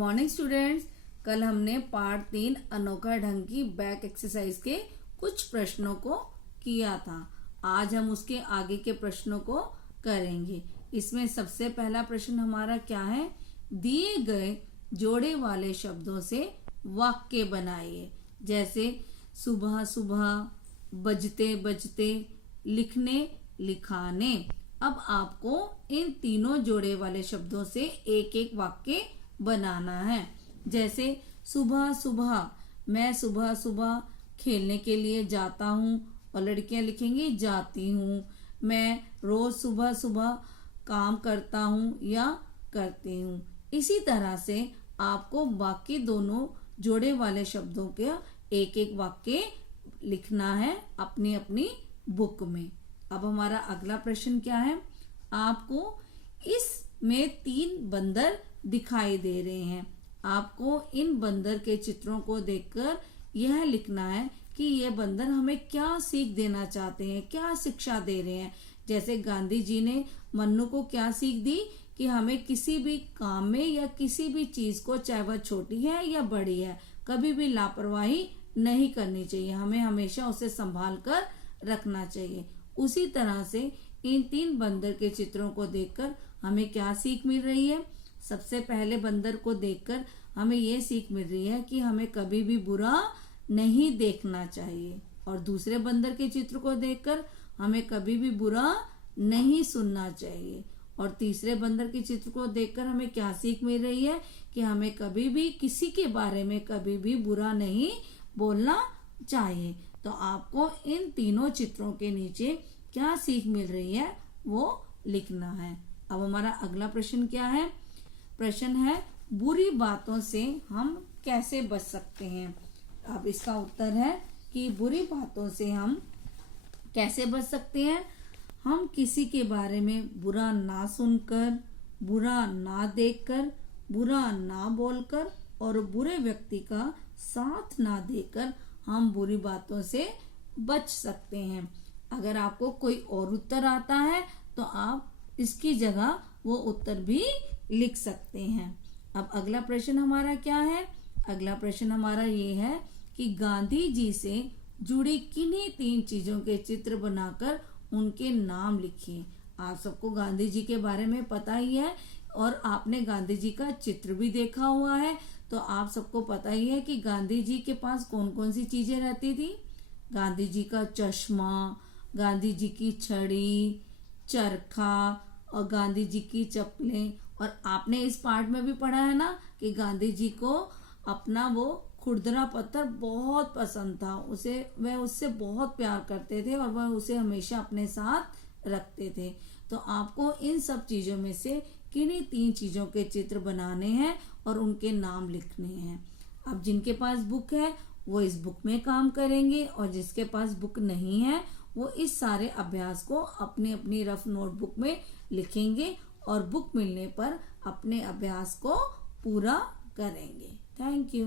Morning students, कल हमने part 3 अनोखा ढंग की बैक एक्सरसाइज के कुछ प्रश्नों को किया था। आज हम उसके आगे के प्रश्नों को करेंगे। इसमें सबसे पहला प्रश्न हमारा क्या है? दिए गए जोड़े वाले शब्दों से वाक्य बनाइए। जैसे सुबह सुबह, बजते बजते, लिखने लिखाने। अब आपको इन तीनों जोड़े वाले शब्दों से एक एक वाक्य बनाना है। जैसे सुबह सुबह, मैं सुबह सुबह खेलने के लिए जाता हूँ, और लड़कियां लिखेंगी जाती हूँ। मैं रोज सुबह सुबह काम करता हूँ या करती हूँ। इसी तरह से आपको बाकी दोनों जोड़े वाले शब्दों के एक एक वाक्य लिखना है अपनी अपनी बुक में। अब हमारा अगला प्रश्न क्या है? आपको इसमें 3 बंदर दिखाई दे रहे हैं। आपको इन बंदर के चित्रों को देखकर यह लिखना है कि ये बंदर हमें क्या सीख देना चाहते हैं, क्या शिक्षा दे रहे हैं। जैसे गांधी जी ने मन्नू को क्या सीख दी कि हमें किसी भी काम में या किसी भी चीज को, चाहे वह छोटी है या बड़ी है, कभी भी लापरवाही नहीं करनी चाहिए। हमें हमेशा उसे संभाल कर रखना चाहिए। उसी तरह से इन 3 बंदर के चित्रों को देखकर हमें क्या सीख मिल रही है? सबसे पहले बंदर को देखकर हमें ये सीख मिल रही है कि हमें कभी भी बुरा नहीं देखना चाहिए, और दूसरे बंदर के चित्र को देखकर हमें कभी भी बुरा नहीं सुनना चाहिए, और तीसरे बंदर के चित्र को देखकर हमें क्या सीख मिल रही है कि हमें कभी भी किसी के बारे में कभी भी बुरा नहीं बोलना चाहिए। तो आपको इन तीनों चित्रों के नीचे क्या सीख मिल रही है वो लिखना है। अब हमारा अगला प्रश्न क्या है? प्रश्न है बुरी बातों से हम कैसे बच सकते हैं। अब इसका उत्तर है कि बुरी बातों से हम कैसे बच सकते हैं। हम किसी के बारे में बुरा ना सुनकर, बुरा ना देखकर, बुरा ना बोलकर और बुरे व्यक्ति का साथ ना देकर हम बुरी बातों से बच सकते हैं। अगर आपको कोई और उत्तर आता है तो आप इसकी जगह वो उत्तर भी लिख सकते हैं। अब अगला प्रश्न हमारा क्या है? अगला प्रश्न हमारा ये है कि गांधी जी से जुड़ी किन्हीं 3 चीजों के चित्र बनाकर उनके नाम लिखिए। आप सबको गांधी जी के बारे में पता ही है और आपने गांधी जी का चित्र भी देखा हुआ है, तो आप सबको पता ही है कि गांधी जी के पास कौन कौन सी चीजें रहती थी। गांधी जी का चश्मा, गांधी जी की छड़ी, चरखा और गांधी जी की चप्पलें। और आपने इस पार्ट में भी पढ़ा है ना कि गांधी जी को अपना वो खुरदरा पत्थर बहुत पसंद था। वह उससे बहुत प्यार करते थे और वह उसे हमेशा अपने साथ रखते थे। तो आपको इन सब चीजों में से किन्हीं 3 चीजों के चित्र बनाने हैं और उनके नाम लिखने हैं। अब जिनके पास बुक है वो इस बुक में काम करेंगे, और जिसके पास बुक नहीं है वो इस सारे अभ्यास को अपनी अपनी रफ नोटबुक में लिखेंगे और बुक मिलने पर अपने अभ्यास को पूरा करेंगे। Thank you.